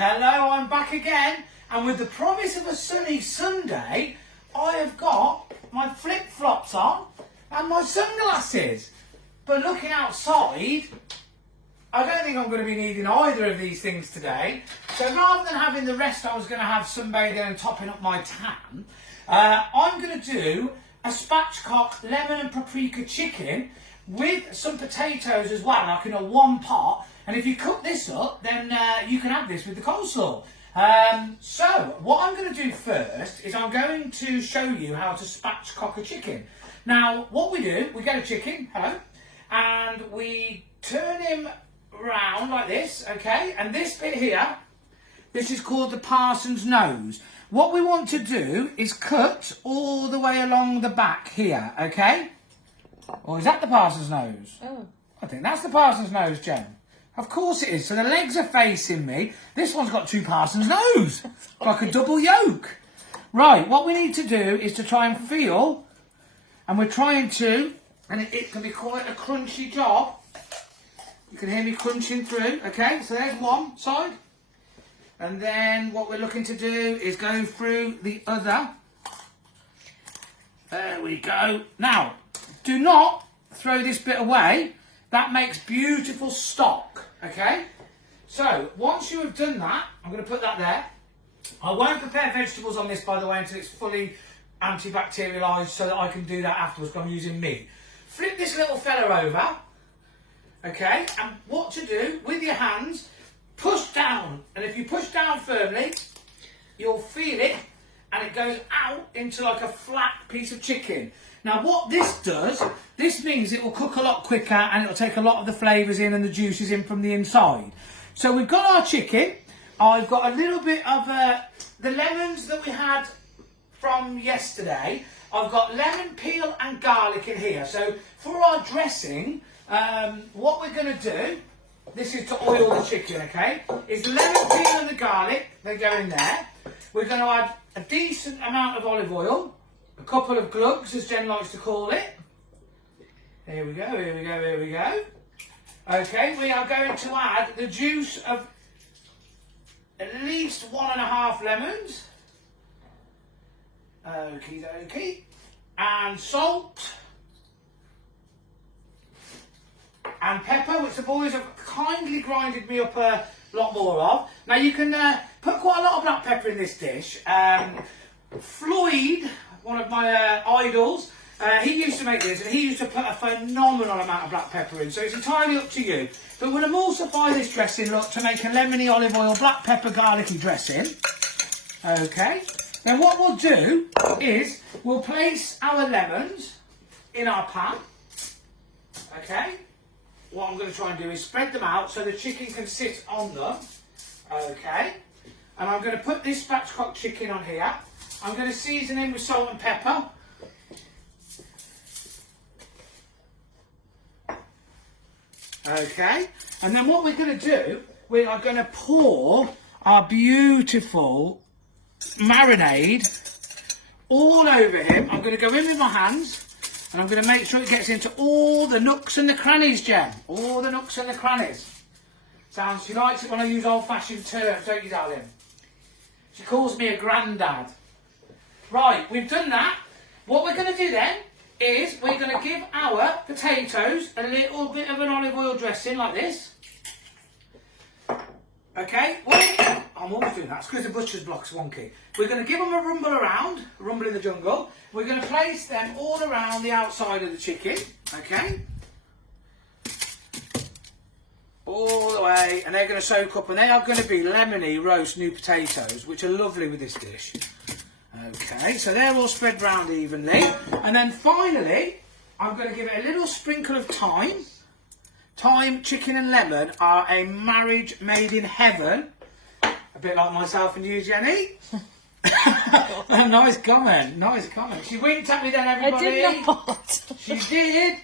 Hello, I'm back again, and with the promise of a sunny Sunday, I have got my flip-flops on and my sunglasses. But looking outside, I don't think I'm going to be needing either of these things today. So rather than having the rest I was going to have sunbathing and topping up my tan, I'm going to do a spatchcock lemon and paprika chicken with some potatoes as well, like in a one pot. And if you cook this up, then you can have this with the coleslaw. So what I'm going to do first is I'm going to show you how to spatchcock a chicken. Now, what we do, we get a chicken, hello, and we turn him round like this, okay? And this bit here, this is called the parson's nose. What we want to do is cut all the way along the back here, okay? Or is that the parson's nose? Oh. I think that's the parson's nose, Jen. Of course it is. So the legs are facing me. This one's got two parson's nose. Like a double yolk. Right, what we need to do is to try and feel, and we're trying to, and it can be quite a crunchy job. You can hear me crunching through, okay? So there's one side. And then what we're looking to do is go through the other. There we go. Now, do not throw this bit away. That makes beautiful stock, okay? So, once you have done that, I'm going to put that there. I won't prepare vegetables on this, by the way, until it's fully antibacterialised so that I can do that afterwards, because I'm using meat. Flip this little fella over, okay? And what to do, with your hands, push down. And if you push down firmly, you'll feel it, and it goes out into like a flat piece of chicken. Now what this does, this means it will cook a lot quicker and it will take a lot of the flavours in and the juices in from the inside. So we've got our chicken. I've got a little bit of the lemons that we had from yesterday. I've got lemon peel and garlic in here. So for our dressing, what we're going to do, this is to oil the chicken, okay, is the lemon peel and the garlic, they go in there. We're going to add a decent amount of olive oil. A couple of glugs, as Jen likes to call it. Here we go, here we go, here we go. Okay, we are going to add the juice of at least 1.5 lemons. Okie dokie. And salt. And pepper, which the boys have kindly grinded me up a lot more of. Now you can put quite a lot of black pepper in this dish. Floyd, one of my idols, he used to make this and he used to put a phenomenal amount of black pepper in, so it's entirely up to you. But we'll emulsify this dressing, look, to make a lemony olive oil, black pepper, garlicky dressing. Okay, then what we'll do is we'll place our lemons in our pan. Okay, what I'm going to try and do is spread them out so the chicken can sit on them. Okay, and I'm going to put this spatchcock chicken on here. I'm going to season in with salt and pepper. Okay, and then what we're going to do, we are going to pour our beautiful marinade all over him. I'm going to go in with my hands and I'm going to make sure it gets into all the nooks and the crannies, Jen. All the nooks and the crannies. Sounds, she likes it when I use old-fashioned terms, don't you, darling? She calls me a granddad. Right, we've done that. What we're going to do then is we're going to give our potatoes a little bit of an olive oil dressing like this. Okay, well, I'm always doing that. It's because the butcher's block's wonky. We're going to give them a rumble around, a rumble in the jungle. We're going to place them all around the outside of the chicken. Okay. All the way, and they're going to soak up, and they are going to be lemony roast new potatoes, which are lovely with this dish. Okay, so they're all spread round evenly. And then finally, I'm going to give it a little sprinkle of thyme. Thyme, chicken and lemon are a marriage made in heaven. A bit like myself and you, Jenny. Nice comment, nice comment. She winked at me then, everybody. I did not. She did.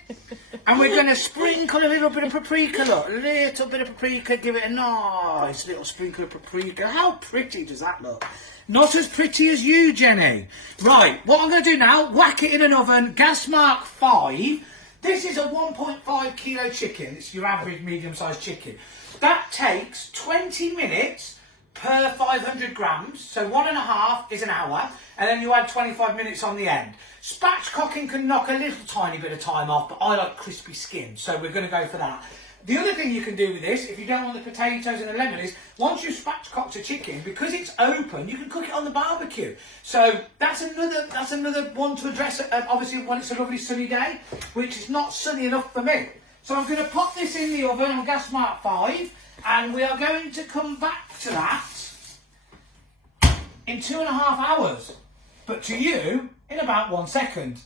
And we're going to sprinkle a little bit of paprika, look. A little bit of paprika, give it a nice little sprinkle of paprika. How pretty does that look? Not as pretty as you, Jenny. Right, what I'm going to do now, whack it in an oven, gas mark 5. This is a 1.5 kilo chicken. It's your average medium-sized chicken. That takes 20 minutes per 500 grams. So 1.5 is an hour, and then you add 25 minutes on the end. Spatchcocking can knock a little tiny bit of time off, but I like crispy skin, so we're going to go for that. The other thing you can do with this, if you don't want the potatoes and the lemon, is once you've spatchcocked a chicken, because it's open, you can cook it on the barbecue. So that's another one to address, obviously when it's a lovely sunny day, which is not sunny enough for me. So I'm going to pop this in the oven on gas mark 5, and we are going to come back to that in 2.5 hours. But to you, in about 1 second.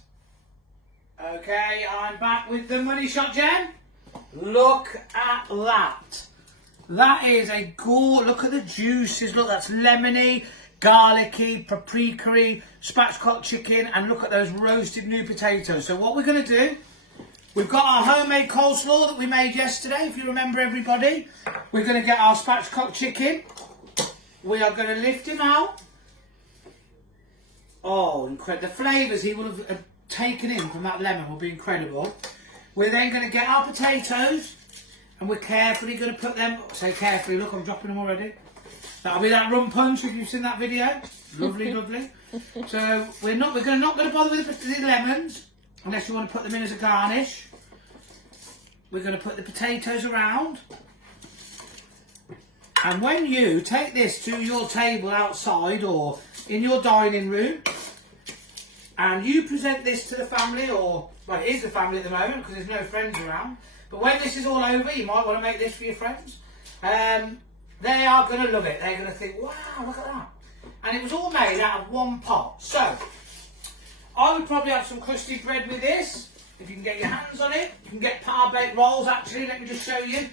Okay, I'm back with the money shot, Jen. Look at that. That is a gore. Look at the juices. Look, that's lemony, garlicky, paprika-y, spatchcock chicken, and look at those roasted new potatoes. So what we're going to do, we've got our homemade coleslaw that we made yesterday, if you remember, everybody. We're going to get our spatchcock chicken. We are going to lift him out. Oh, incredible. The flavours he will have taken in from that lemon will be incredible. We're then going to get our potatoes, and we're carefully going to put them, say carefully, look, I'm dropping them already. That'll be that rum punch if you've seen that video. Lovely, lovely. So we're not going to bother with the lemons, unless you want to put them in as a garnish. We're going to put the potatoes around. And when you take this to your table outside or in your dining room, and you present this to the family, or, well, it is the family at the moment because there's no friends around, but when this is all over, you might want to make this for your friends. They are going to love it. They're going to think, wow, look at that. And it was all made out of one pot. So, I would probably have some crusty bread with this, if you can get your hands on it. You can get par-baked rolls, actually, let me just show you.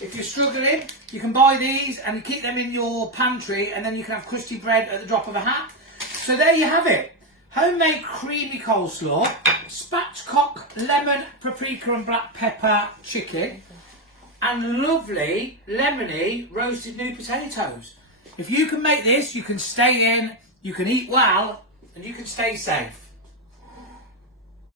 If you're struggling, you can buy these and you keep them in your pantry, and then you can have crusty bread at the drop of a hat. So there you have it. Homemade creamy coleslaw, spatchcock, lemon, paprika and black pepper chicken, and lovely, lemony, roasted new potatoes. If you can make this, you can stay in, you can eat well, and you can stay safe.